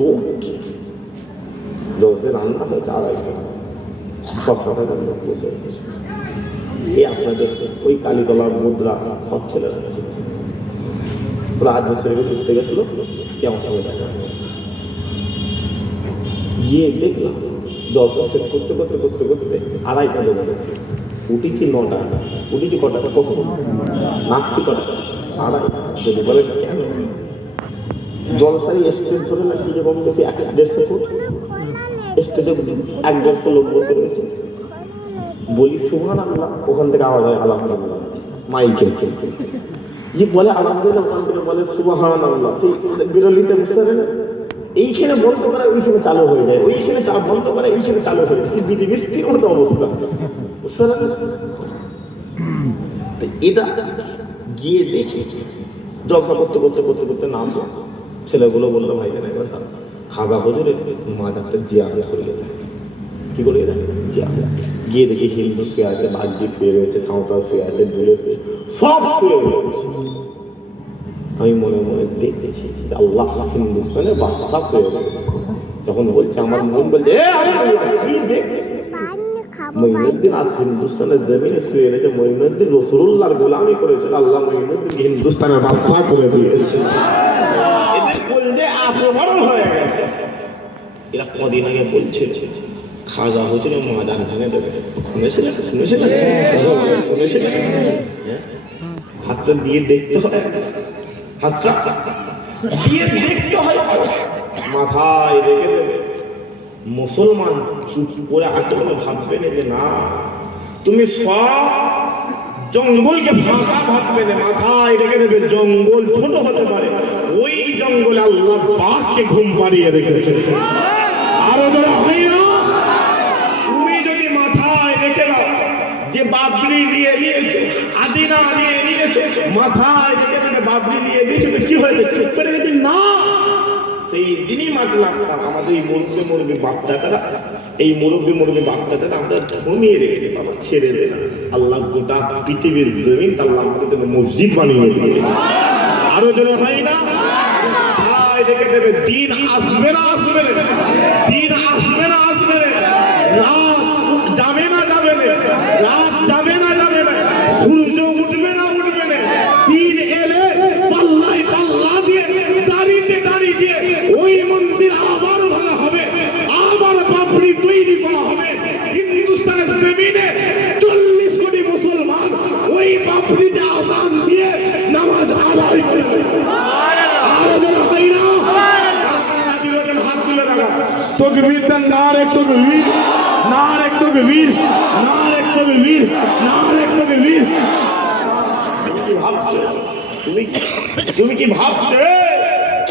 লোক জলসে রান্না হয়েছে 250 টাকার লোক বসে এই আপনাদের ওই কালীতলার মুদ্রা সব ছেলেরা আছে ওরা আজ বছর ঘুরতে গেছিল কি আমার সঙ্গে দেখা গিয়ে দেখলাম জলসা শেষ করতে করতে করতে করতে 2:30টা বেজে গেছে। উঠেছি 9টা, উঠেছি কটা কখন নাচছি কটা 2:30 যদি বলে কেন জলসারি স্টেজ ধরে নাকি যে বন্ধু 150 ফুট স্টেজে 150 লোক বসে রয়েছে বলি সুবহানাল্লাহ ওখান থেকে আওয়াজ হয় আলহামদুলিল্লাহ মাইকে যে বলে আলহামদুলিল্লাহ ওখান থেকে বলে সুবহানাল্লাহ সেই বিরলিতে বুঝতে পারে না এইখানে বন্ধ করে ওইখানে চালু হয়ে যায় ওইখানে বন্ধ করে এইখানে চালু হয়ে যায় বিধি মিস্ত্রির মতো অবস্থা বুঝতে পারেন এটা গিয়ে দেখি জলসা করতে করতে করতে করতে নামলো ছেলেগুলো বললো ভাই জানা এবার খাগা হজুরে মাজারটা জিয়ারত করিয়ে দেয় কি করে জিয়ারত গিয়ে দেখি হিন্দু শুয়ে আছে ভাগ্যি শুয়ে রয়েছে সাঁওতাল শুয়ে আছে দুলে শুয়ে সব শুয়ে রয়েছে আমি মনে মনে দেখেছি আল্লাহ হিন্দুস্তানে বাদশা শুয়ে রয়েছে যখন বলছে আমার মন বলছে কি দেখছি মঈনুদ্দিন আজ হিন্দুস্তানের জমিনে শুয়ে রয়েছে মঈনুদ্দিন রাসূলুল্লাহর গোলামি করেছিল আল্লাহ মঈনুদ্দিন হিন্দুস্তানের বাদশা করে দিয়েছে এদের বলছে এত বড় হয়ে গেছে এরা কদিন আগে বলছিল খাজা হুজুরে মাজার ভেঙে দেবে শুনেছিলেন হাতটা দিয়ে দেখতে হয় হাতটা দিয়ে দেখতে হয় মাথায় রেখে দেবে মুসলমান চুপ করে আছে বলে ভাববে না যে না তুমি সব জঙ্গলকে ফাঁকা ভাববে না মাথায় রেখে দেবে জঙ্গল ছোট হতে পারে ওই জঙ্গলে আল্লাহ বাঘকে ঘুম পাড়িয়ে রেখেছে আরো যারা হয় না তুমি যদি মাথায় রেখে দাও যে বাবরি নিয়ে নিয়েছো আদিনা নিয়ে নিয়েছো মাথায় রেখে দেবে বাবরি নিয়ে নিয়েছো তো কি হয়েছে চুপ করে যদি না সেই দিনই মাঠে লাগতাম আমাদের এই মুরব্বী বাচ্চাটারা এই মুরব্বী বাচ্চাটারা আমাদের ঘুমিয়ে রেখে বাবা ছেড়ে দে আল্লাহ গোটা পৃথিবীর জমিন আল্লাহ আমাদের জন্য মসজিদ বানিয়ে দিয়েছে আরো যেন হয় না রেখে দেবে দিন আসবে না আসবে দিন আসবে না আসবে রাত যাবে না যাবে রাত যাবে না যাবে সূর্য উঠবে না উঠবে না দিন এলে পাল্লাই পাল্লা দিয়ে দাঁড়িয়ে দিয়ে ওই মন্দির আবার ভাঙা হবে আবার পাপড়ি তৈরি করা হবে হিন্দুস্তানের জমিনে 40 কোটি মুসলমান ওই পাপড়িতে আযান দিয়ে নামাজ আদায় করবে তকবীর দেন নারে তকবীর নারে তকবীর নারে তকবীর নারে তকবীর তুমি কি ভাবছো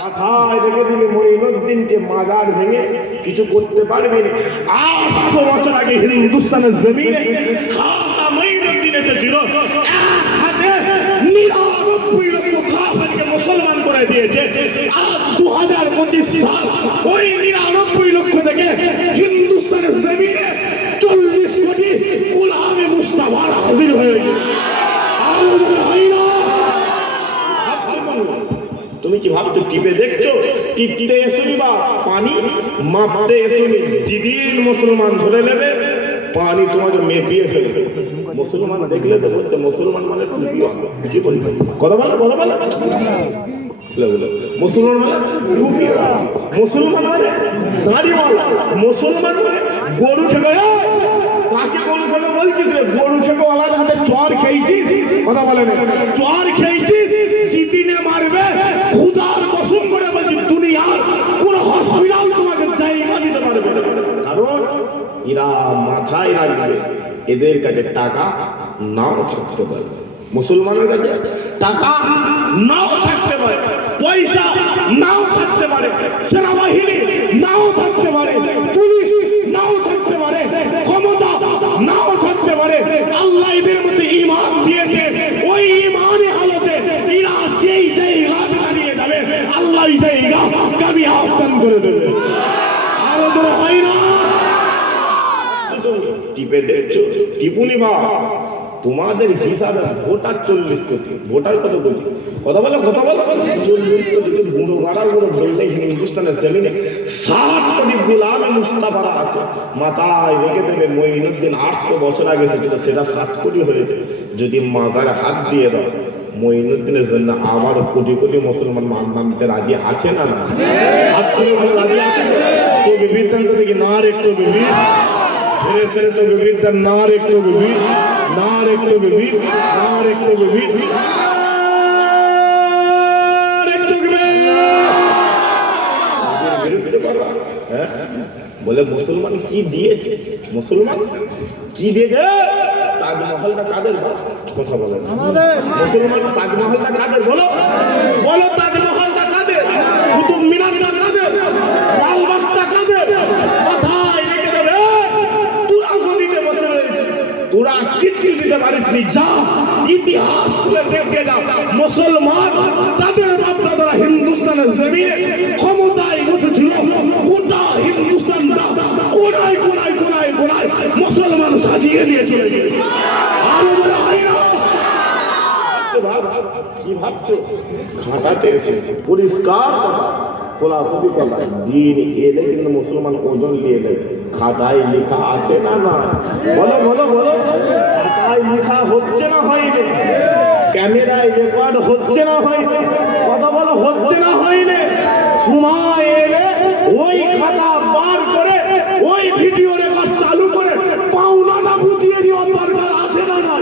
মাথায় রেখে দিলে মঈনুদ্দিনকে মাজার ভেঙে কিছু করতে পারবে না 800 বছর আগে হিন্দুস্তানের জমিনে খাজা মঈনুদ্দিন এসেছিল এক হাতে 99 লক্ষ কাফেরকে মুসলমান করে দিয়েছে আর 2025 সাল ওই 99 লক্ষ থেকে হিন্দুস্তানের জমিনে 40 কোটি গোলামে মুস্তাফা হাজির হয়ে গেছে তুমি কি ভাবছো টিপে দেখছো টিপতে এসুনি বা পানি মাপতে এসুনি যেদিন মুসলমান ধরে নেবে পানি তোমাকে মেপিয়ে ফেলবে মুসলমান দেখলে তো বলতে মুসলমান মানে কি বলবে কথা বলে মুসলমান মানে মুসলমান মানে দাড়িওয়ালা মুসলমান মানে গরু খেলে কাকে গরু খেলে বলছিস রে গরু খেলে আলাদা হাতে চর খেয়েছিস কথা বলে না চর খেয়েছিস জিতিনে মারবে খুদার কসম করে বলছি দুনিয়ার কোন হসপিটাল তোমাকে জায়গা দিতে পারবে না কারণ এরা মাথায় রাখবে এদের কাছে টাকা নাও থাকতে পারে মুসলমানের কাছে টাকা নাও থাকতে পারে পয়সা নাও থাকতে পারে সেনাবাহিনী নাও থাকতে পারে পুলিশ নাও থাকতে পারে ক্ষমতা নাও থাকতে পারে আল্লাহ এদের মধ্যে ঈমান দিয়েছে ওই ঈমানের হালতে এরা যেই রাত দাঁড়িয়ে যাবে আল্লাহ সেই কামিয়াব দান করে দেবে আরো তো হয় না টিপে দেখছো টিপুনি বা তোমাদের হিসাবে ভোটার 40 কোটি, ভোটার কত কোটি? কথা বলো 40 কোটি বুড়ো গাড়া গুলো ধরলেই হিন্দুস্তানের জমিনে 60 কোটি গোলাম মুস্তাফারা আছে, মাথায় রেখে দেবে মঈনুদ্দিন 800 বছর আগে সেটা 60 কোটি হয়েছে। যদি মাজারে হাত দিয়ে দাও মঈনুদ্দিনের জন্য আবার কোটি কোটি মুসলমান নামতে রাজি আছে না? না হাত করে রাজি আছে? তোকে বিদ্যান্ত থেকে না একটু গভীর ছেড়ে ছেড়ে তোকে বিদ্যা না একটু গভীর না একটু গভীর না একটু গভীর বলে মুসলমান কি দিয়েছে? মুসলমান কি দিয়েছে? তাজমহলটা কাদের? কথা বলে মুসলমান তাজমহলটা কাদের? বলো বলো তাজমহলটা কাদের? কুতুব মিনারটা কাদের? লালবাগটা কাদের? মাথায় রেখে দেবে তোরা গদিতে বসে রয়েছে, তোরা কিচ্ছু দিতে পারিস নি। যা ইতিহাস খুলে দেখে যাও, মুসলমান তাদের বাপ-দাদারা হিন্দুস্তানের জমিনে ক্ষমতায় বসেছিল, গোটা হিন্দুস্তানটা কোনায় কোনায় কোনায় কোনায় মুসলমান সাজিয়ে দিয়েছিল। আরো বলে হয় না? কি ভাবছো? ঘাটাতে এসেছে পরিষ্কার খোলাখুলি কথা, দিন এলে কিন্তু মুসলমান ওজন নিয়ে নেয়। খাতায় লেখা আছে না? না বলো বলো বলো, খাতায় লেখা হচ্ছে না হয়নি? ক্যামেরায় রেকর্ড হচ্ছে না হয়নি? কথা বলো হচ্ছে না হয়নি? সময় এলে ওই খাতা বার করে ওই ভিডিও রেকর্ড চালু করে পাওনাটা বুঝিয়ে দেওয়ার দরকার আছে না? না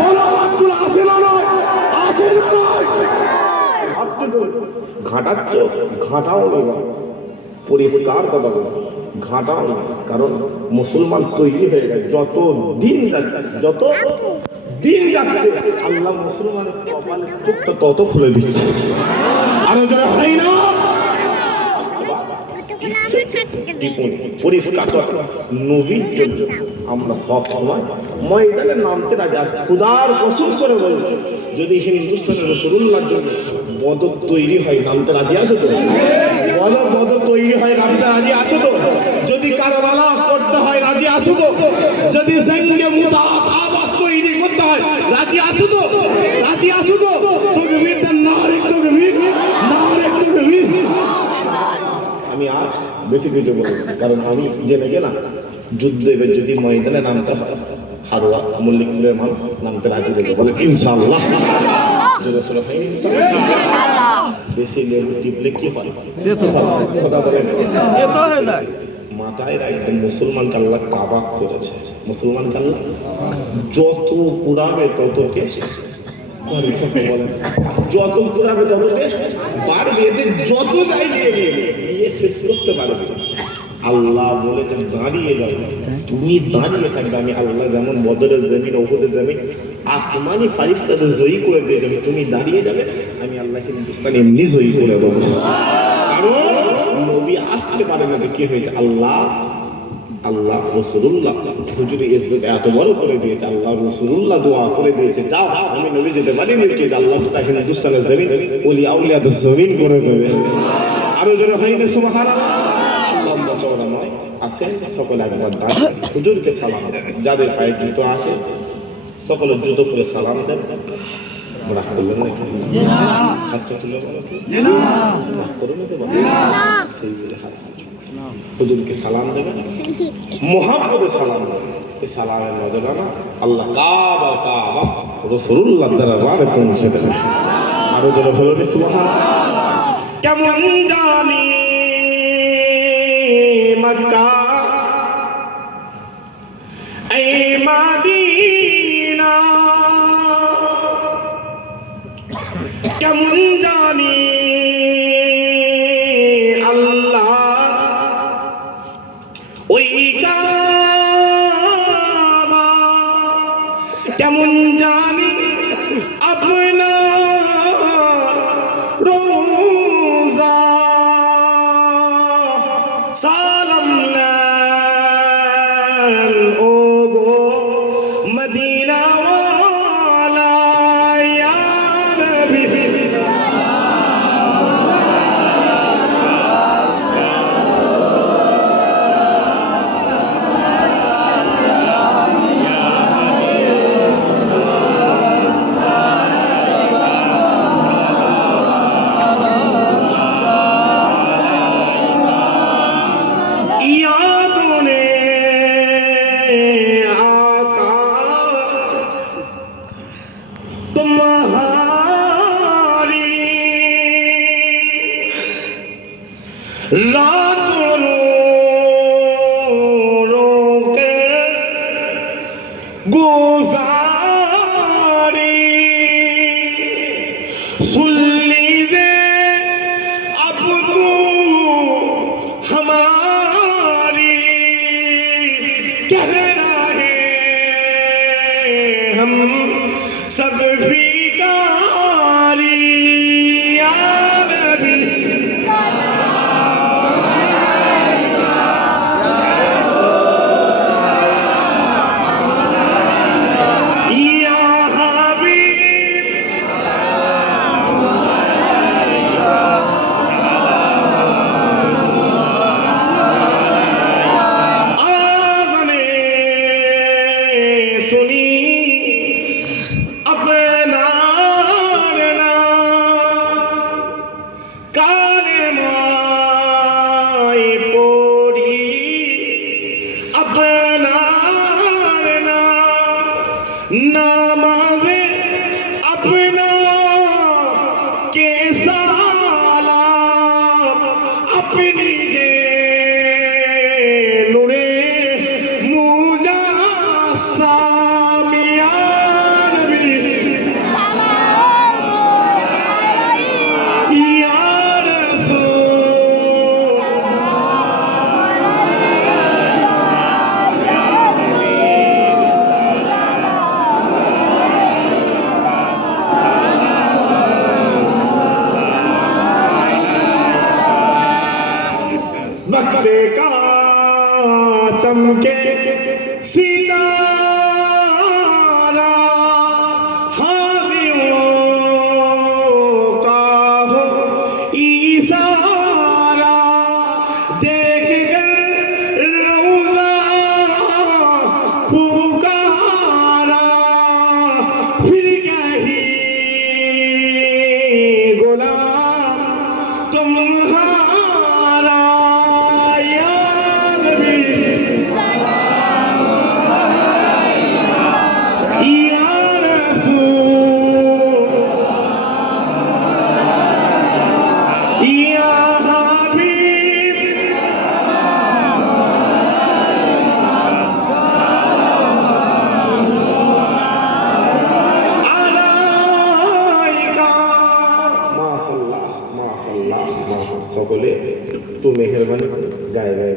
বলো বাচ্চুরা, আছে না? নয় আছে না? নয় ঘাটাচ্ছ? ঘাটাও না, পরিষ্কার কথা বলো, ঘাটাও না। কারণ মুসলমান তৈরি হয়ে গেছে, যত দিন যাচ্ছে যত দিন যাচ্ছে আল্লাহ মুসলমানের কপালের চোখটা তত খুলে দিচ্ছে। আরো যারা হয় না পরিষ্কার নবীর জন্য আমরা সব সময় ময়দানে নামতে রাজি আছি। খুদার কসম করে বলছি, যদি হিন্দুস্তানের রাসূলুল্লাহর জন্য বদর তৈরি হয় নামতে রাজি আছো তো? বলো বদর তৈরি হয় নামতে রাজি আছো তো? যদি কারবালা করতে হয় রাজি আছো তো? যদি জঙ্গে মুদাত আবার তৈরি করতে হয় রাজি আছো তো? রাজি আছো তো? তাকবীর দেন, নারে তাকবীর, নারে তাকবীর। আমি আর বেশি কিছু বলবো না, কারণ আমি জেনে গেলাম যুদ্ধে যদি ময়দানে নামতে হয় হারোয়া মল্লিকপুরের মানুষ নামতে রাজি দেবে, বলে ইনশাআল্লাহ। বেশি লেবু টিপলে কি হয়? কথা বলেন মাথায় রাখবেন, মুসলমান আল্লাহ কাবা করেছে, মুসলমান আল্লাহ যত পুরাবে তত টেস্ট, যত পুরাবে তত টেস্ট বাড়বে, এদের যত যাই দিয়ে শেষ করতে পারবে। আল্লাহ বলেছেন দাঁড়িয়ে যাও, তুমি দাঁড়িয়ে থাকবে, আমি আল্লাহ যেমন বদরের জমিন ওহুদের জমিন আসমানি ফারিস্তাদের জয়ী করে দিয়ে যাবে, তুমি দাঁড়িয়ে যাবে, আমি আল্লাহ হিন্দুস্তান এমনি জয়ী করে দেবো। কারণ নবী আসতে পারে না, কি হয়েছে? আল্লাহ রাসূলুল্লাহ হুজুরে ইজ্জত এত বড় করে দিয়েছে, আল্লাহ রাসূলুল্লাহ দোয়া করে দিয়েছে, যাও আমি নবী যেতে পারিনি, কি আল্লাহ তা হিন্দুস্তানের জমিন ওলি আউলিয়াদের জমিন করে দেবে। আরো যারা হয়নি সুবহানাল্লাহ। লম্বা চওড়া নয়, আসেন সকলে একবার দাঁড়িয়ে হুজুরকে সালাম দেন, যাদের পায়ে জুতো আছে সকলে জুতো করে সালাম দেন। রাগ করবেন নাকি? হাতটা তুলে রাগ করবেন সেই হাত হুজুরকে সালাম দেবেন, মুহাম্মদে সালাম দেবেন। এই সালামের নজরানা আল্লাহ কাবা কাবা রাসূলুল্লাহ দরবারে পৌঁছে দেবে। আরো যারা হলো সুবহানাল্লাহ। কেমন জানি মক্কা এই মদিনা, কেমন জানি আল্লাহ ওই কাবা, কেমন জানি আপনার রোজা, সালাম নেন ও গো মদিনা ওয়ালা ইয়া নবী। रात रो के गुजारी सुन लीजिए अब तू हमारी कहना है हम सब भिखारी या नबी नामाज़े अपना के साला अपनी दे लुड़े मुजा सामिया नबी या रसूल वक्त का चमके सितारा हाजिरों का हो इशारा देख कर रौज़ा पुकारा फिर कही गुलाम तुम्हारा সকলে একটু মেহেরবানি করে গায়ে গায়ে